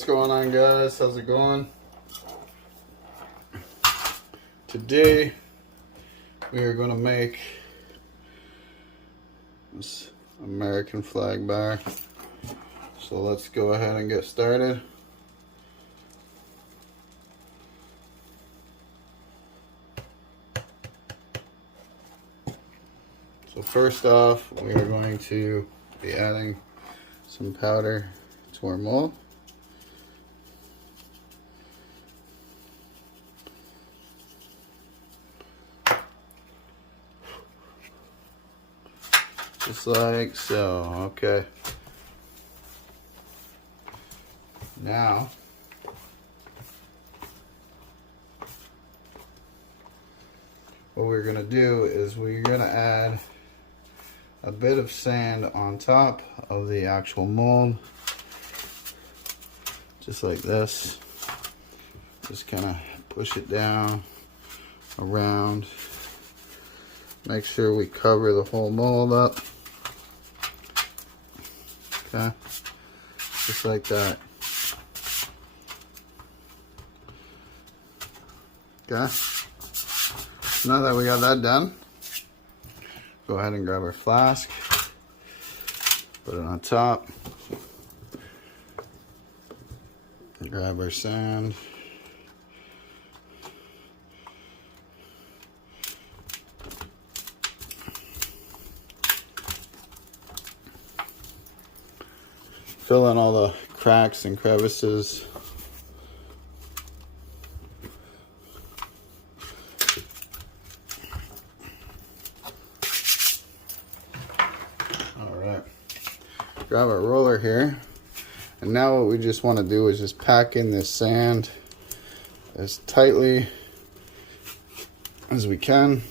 What's going on, guys? How's it going? Today we are going to make this American flag bar. So let's go ahead and get started. So first off, we are going to be adding some powder to our mold. Just like so. Okay. Now, what we're going to do is we're going to add a bit of sand on top of the actual mold. Just like this. Just kind of push it down, around. Make sure we cover the whole mold up. Okay. Just like that. Okay. Now that we got that done, go ahead and grab our flask, put it on top, grab our sand, fill in all the cracks and crevices. Grab our roller here, and now what we just want to do is just pack in this sand as tightly as we can.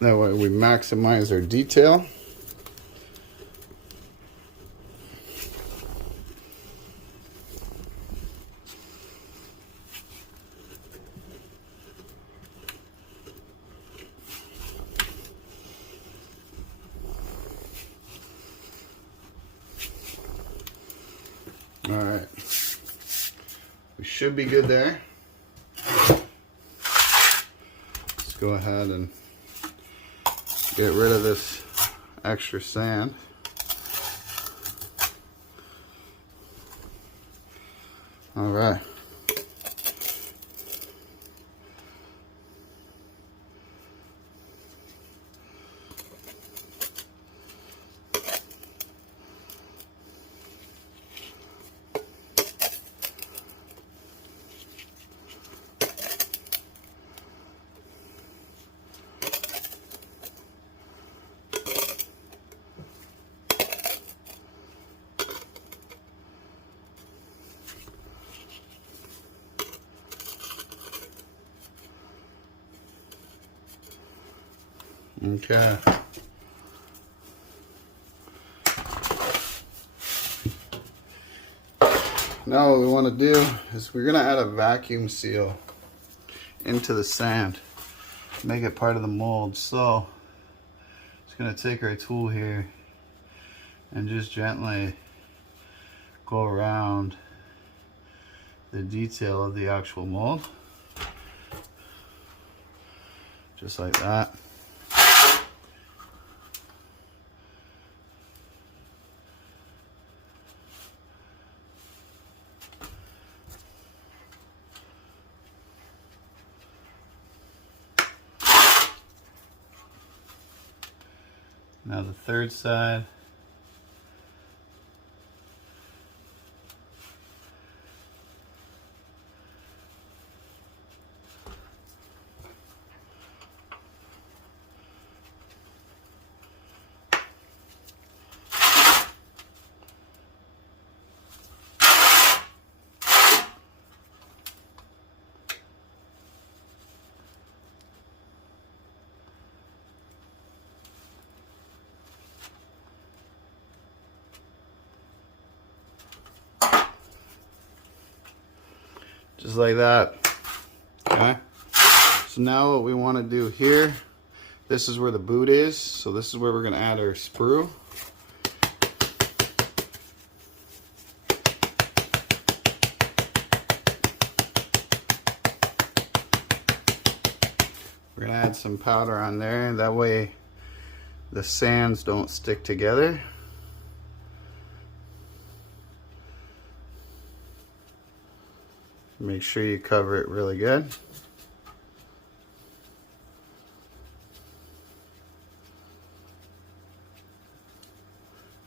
That way we maximize our detail. All right, we should be good there. Let's go ahead and get rid of this extra sand. All right. Okay. Now what we want to do is we're going to add a vacuum seal into the sand, make it part of the mold. So it's going to take our tool here and just gently go around the detail of the actual mold, just like that. Now the third side. Just like that. Okay. So now what we want to do here, this is where the boot is. So this is where we're going to add our sprue. We're gonna add some powder on there, that way the sands don't stick together. Make sure you cover it really good.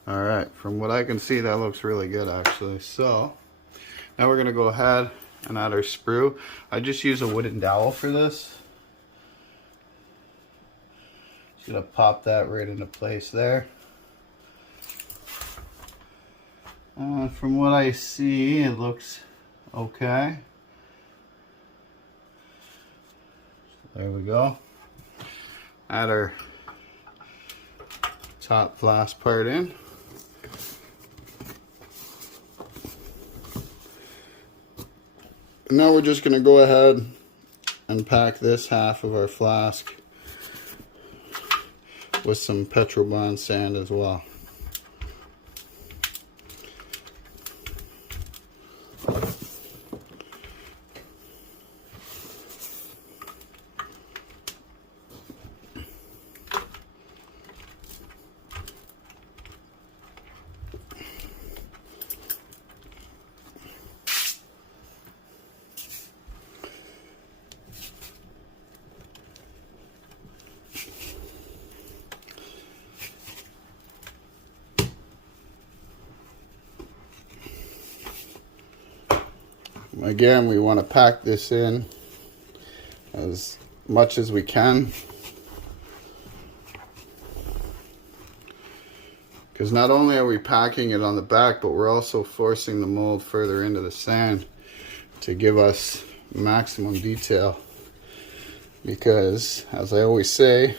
All right, from what I can see, that looks really good actually. So now we're gonna go ahead and add our sprue. I just use a wooden dowel for this. Just gonna pop that right into place there. From what I see, it looks okay. There we go. Add our top last part in. Now we're just going to go ahead and pack this half of our flask with some Petrobond sand as well. Again, we want to pack this in as much as we can, because not only are we packing it on the back, but we're also forcing the mold further into the sand to give us maximum detail. Because, as I always say,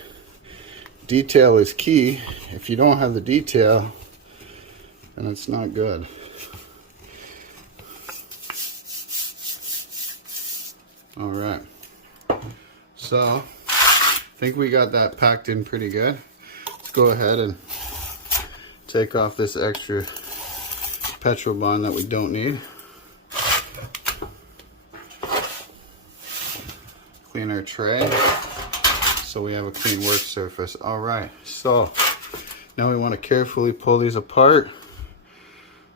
detail is key. If you don't have the detail, then it's not good. All right, so I think we got that packed in pretty good. Let's go ahead and take off this extra Petrobond that we don't need. Clean our tray so we have a clean work surface. All right, so now we want to carefully pull these apart.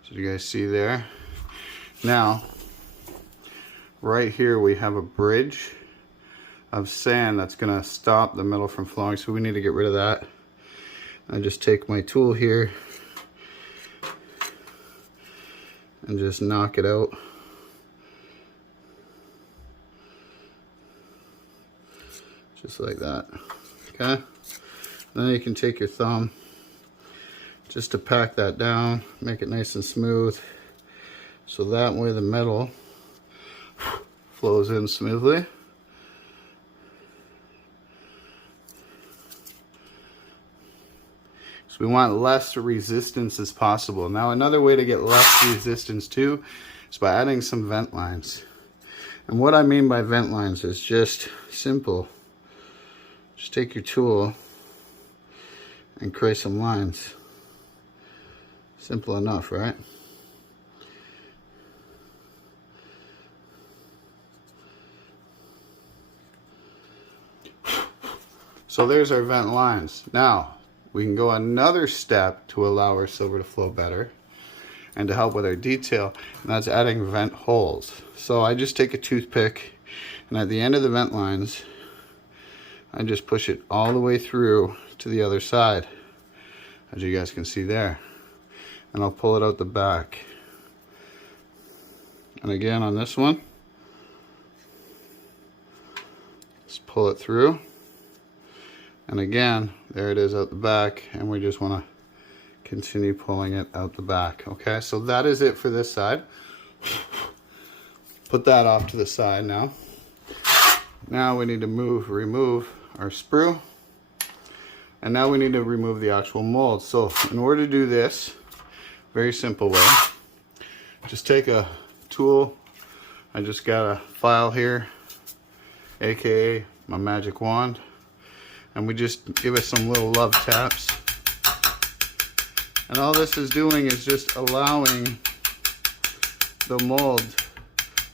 So you guys see there. Now, right here we have a bridge of sand that's going to stop the metal from flowing, so we need to get rid of that. I just take my tool here and just knock it out. Just like that. Okay? Then you can take your thumb just to pack that down, make it nice and smooth, so that way the metal flows in smoothly. So we want less resistance as possible. Now another way to get less resistance too is by adding some vent lines. And what I mean by vent lines is just simple. Just take your tool and create some lines. Simple enough, right? So there's our vent lines. Now, we can go another step to allow our silver to flow better and to help with our detail, and that's adding vent holes. So I just take a toothpick, and at the end of the vent lines, I just push it all the way through to the other side, as you guys can see there. And I'll pull it out the back. And again on this one, just pull it through. And again, there it is out the back, and we just want to continue pulling it out the back. Okay, so that is it for this side. Put that off to the side now. Now we need to remove our sprue, and now we need to remove the actual mold. So in order to do this, very simple way, just take a tool. I just got a file here, aka my magic wand. And we just give it some little love taps. And all this is doing is just allowing the mold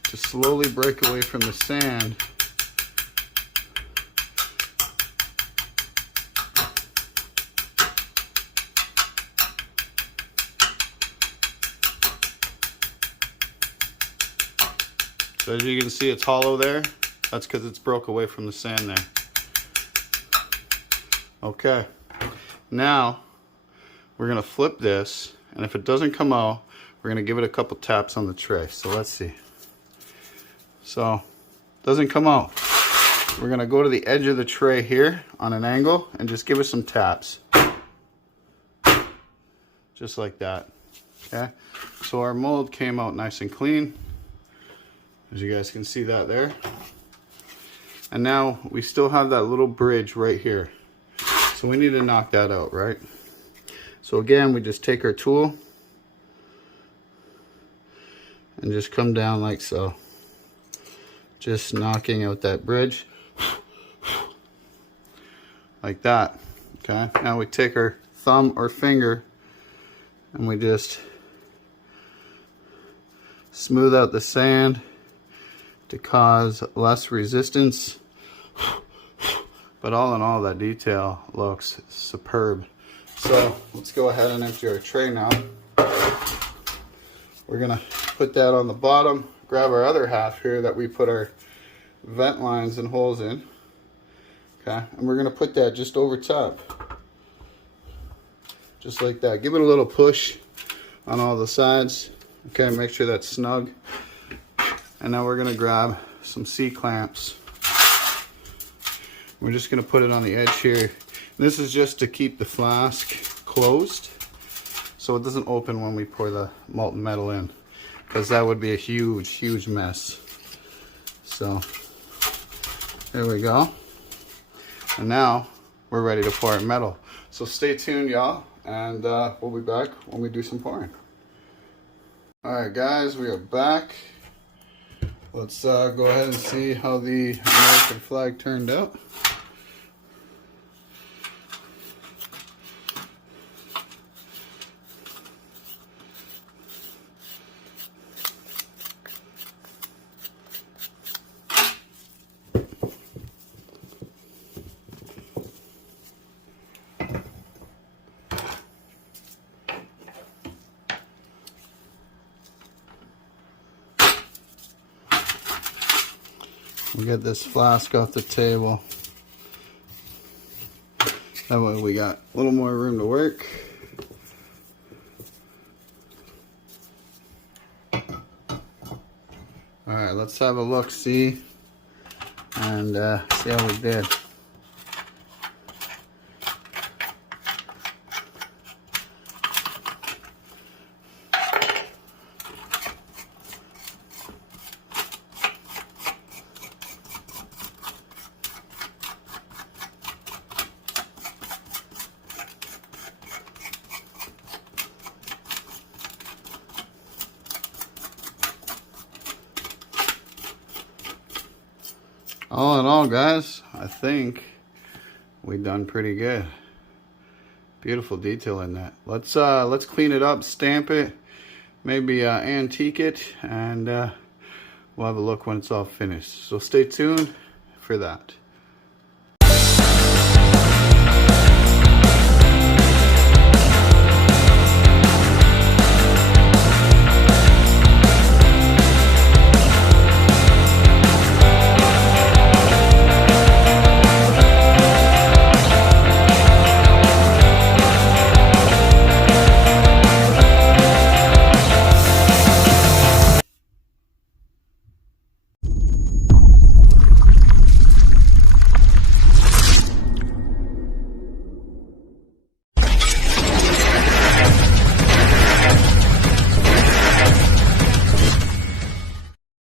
to slowly break away from the sand So as you can see, it's hollow there. That's because it's broke away from the sand there. Okay, now we're gonna flip this, and if it doesn't come out, we're gonna give it a couple taps on the tray. So let's see. So, doesn't come out. We're gonna go to the edge of the tray here on an angle and just give it some taps. Just like that, okay? So our mold came out nice and clean. As you guys can see that there. And now we still have that little bridge right here. So we need to knock that out, right? So again, we just take our tool and just come down like so. Just knocking out that bridge. Like that, okay? Now we take our thumb or finger and we just smooth out the sand to cause less resistance. But all in all, that detail looks superb. So let's go ahead and empty our tray now. We're gonna put that on the bottom, grab our other half here that we put our vent lines and holes in. Okay, and we're gonna put that just over top. Just like that. Give it a little push on all the sides. Okay, make sure that's snug. And now we're gonna grab some C-clamps. We're just gonna put it on the edge here. This is just to keep the flask closed so it doesn't open when we pour the molten metal in, because that would be a huge, huge mess. So there we go. And now we're ready to pour our metal. So stay tuned, y'all, and we'll be back when we do some pouring. All right, guys, we are back. Let's go ahead and see how the American flag turned out. We'll get this flask off the table. That way we got a little more room to work. Alright, let's have a look, see, and see how we did. All in all, guys, I think we done pretty good. Beautiful detail in that. Let's clean it up, stamp it, maybe antique it, and we'll have a look when it's all finished. So stay tuned for that.